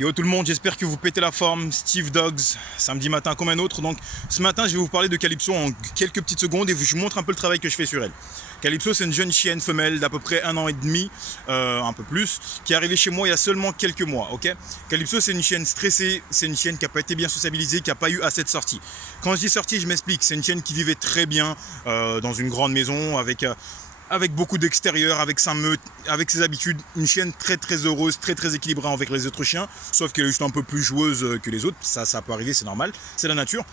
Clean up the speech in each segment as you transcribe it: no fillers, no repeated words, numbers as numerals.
Yo tout le monde, j'espère que vous pétez la forme. Steve Dogs, samedi matin comme un autre. Donc ce matin je vais vous parler de Calypso en quelques petites secondes et je vous montre un peu le travail que je fais sur elle. Calypso, c'est une jeune chienne femelle d'à peu près 1 an et demi, un peu plus, qui est arrivée chez moi il y a seulement quelques mois. Ok, Calypso, c'est une chienne stressée, c'est une chienne qui n'a pas été bien sociabilisée, qui n'a pas eu assez de sorties. Quand je dis sortie, je m'explique, c'est une chienne qui vivait très bien dans une grande maison avec beaucoup d'extérieur, avec sa meute, avec ses habitudes, une chienne très heureuse, très équilibrée avec les autres chiens, sauf qu'elle est juste un peu plus joueuse que les autres, ça peut arriver, c'est normal, c'est la nature.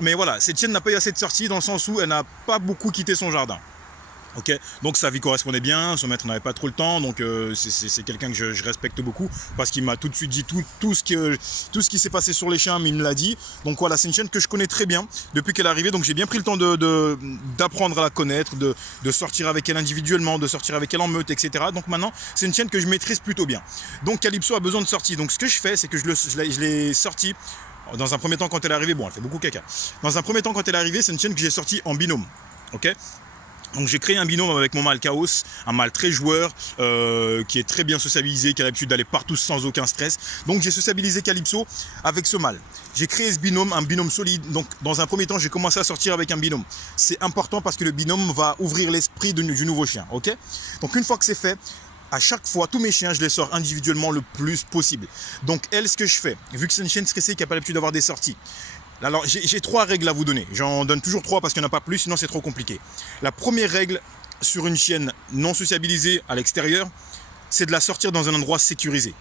Mais voilà, cette chienne n'a pas eu assez de sorties dans le sens où elle n'a pas beaucoup quitté son jardin. Ok, donc sa vie correspondait bien, son maître n'avait pas trop le temps, donc c'est quelqu'un que je respecte beaucoup parce qu'il m'a tout de suite dit tout ce qui s'est passé sur les chiens, mais il me l'a dit. Donc voilà, c'est une chienne que je connais très bien depuis qu'elle est arrivée, donc j'ai bien pris le temps d'apprendre à la connaître, de sortir avec elle individuellement, de sortir avec elle en meute, etc. Donc maintenant, c'est une chienne que je maîtrise plutôt bien. Donc Calypso a besoin de sortie, donc ce que je fais, c'est que je l'ai sortie. Dans un premier temps, quand elle est arrivée, bon, elle fait beaucoup caca. Dans un premier temps, quand elle est arrivée, c'est une chienne que j'ai sortie en binôme. Ok. Donc j'ai créé un binôme avec mon mâle Chaos, un mâle très joueur, qui est très bien sociabilisé, qui a l'habitude d'aller partout sans aucun stress. Donc j'ai sociabilisé Calypso avec ce mâle. J'ai créé ce binôme, un binôme solide. Donc dans un premier temps, j'ai commencé à sortir avec un binôme. C'est important parce que le binôme va ouvrir l'esprit du nouveau chien. Ok. Donc une fois que c'est fait, à chaque fois, tous mes chiens, je les sors individuellement le plus possible. Donc elle, ce que je fais, vu que c'est une chienne stressée qui n'a pas l'habitude d'avoir des sorties, alors j'ai 3 règles à vous donner. J'en donne toujours 3 parce qu'il n'y en a pas plus, sinon c'est trop compliqué. La première règle sur une chienne non sociabilisée à l'extérieur, c'est de la sortir dans un endroit sécurisé.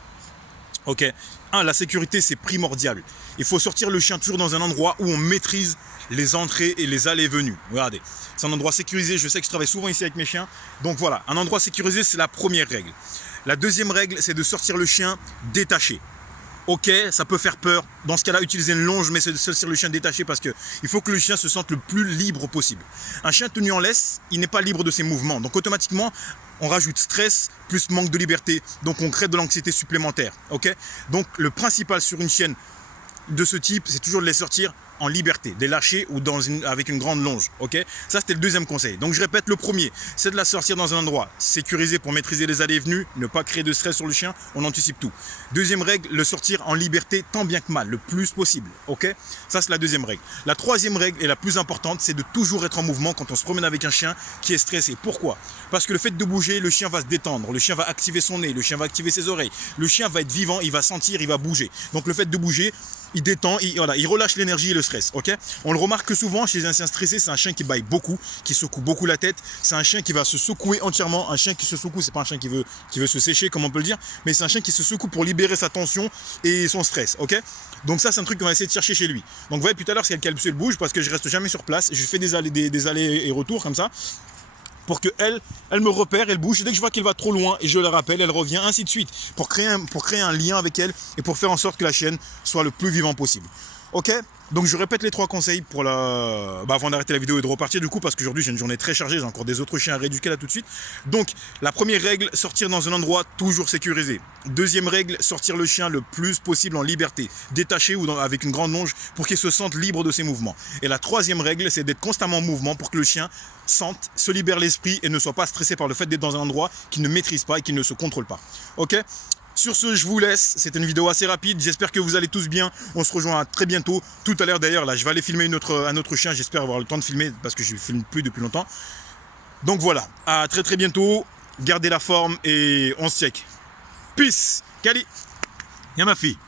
Ok. La sécurité, c'est primordial. Il faut sortir le chien toujours dans un endroit où on maîtrise les entrées et les allées et venues. Regardez, c'est un endroit sécurisé. Je sais que je travaille souvent ici avec mes chiens. Donc voilà, un endroit sécurisé, c'est la première règle. La deuxième règle, c'est de sortir le chien détaché. Ok, ça peut faire peur. Dans ce cas-là, utilisez une longe, mais c'est sortir le chien détaché parce qu'il faut que le chien se sente le plus libre possible. Un chien tenu en laisse, il n'est pas libre de ses mouvements. Donc automatiquement, on rajoute stress plus manque de liberté. Donc on crée de l'anxiété supplémentaire. Ok. Donc le principal sur une chienne de ce type, c'est toujours de les sortir en liberté, de les lâcher ou avec une grande longe. Ok, ça c'était le deuxième conseil. Donc je répète, le premier, c'est de la sortir dans un endroit sécurisé pour maîtriser les allées et venues, ne pas créer de stress sur le chien, on anticipe tout. Deuxième règle, le sortir en liberté tant bien que mal, le plus possible. Ok, ça c'est la deuxième règle. La troisième règle et la plus importante, c'est de toujours être en mouvement quand on se promène avec un chien qui est stressé. Pourquoi? Parce que le fait de bouger, le chien va se détendre, le chien va activer son nez, le chien va activer ses oreilles, le chien va être vivant, il va sentir, il va bouger. Donc le fait de bouger, il détend, il relâche l'énergie et le stress. Ok, on le remarque souvent chez un chien stressé, c'est un chien qui baille beaucoup, qui secoue beaucoup la tête. C'est un chien qui va se secouer entièrement. Un chien qui se secoue, c'est pas un chien qui veut se sécher, comme on peut le dire, mais c'est un chien qui se secoue pour libérer sa tension et son stress. Ok, donc ça c'est un truc qu'on va essayer de chercher chez lui. Donc vous voyez, tout à l'heure, c'est le Calypso, il bouge parce que je reste jamais sur place. Je fais des allers et retours comme ça, pour qu'elle me repère, elle bouge. Et dès que je vois qu'elle va trop loin, et je la rappelle, elle revient, ainsi de suite, pour créer un lien avec elle et pour faire en sorte que la chienne soit le plus vivant possible. Ok, donc je répète les 3 conseils pour avant d'arrêter la vidéo et de repartir du coup, parce qu'aujourd'hui j'ai une journée très chargée, j'ai encore des autres chiens à rééduquer là tout de suite. Donc la première règle, sortir dans un endroit toujours sécurisé. Deuxième règle, sortir le chien le plus possible en liberté, détaché ou avec une grande longe pour qu'il se sente libre de ses mouvements. Et la troisième règle, c'est d'être constamment en mouvement pour que le chien sente, se libère l'esprit et ne soit pas stressé par le fait d'être dans un endroit qu'il ne maîtrise pas et qu'il ne se contrôle pas. Ok ? Sur ce, je vous laisse. C'était une vidéo assez rapide. J'espère que vous allez tous bien. On se rejoint très bientôt. Tout à l'heure d'ailleurs, là, je vais aller filmer un autre chien. J'espère avoir le temps de filmer parce que je ne filme plus depuis longtemps. Donc voilà, à très bientôt. Gardez la forme et on se check. Peace. Cali. Y'a ma fille.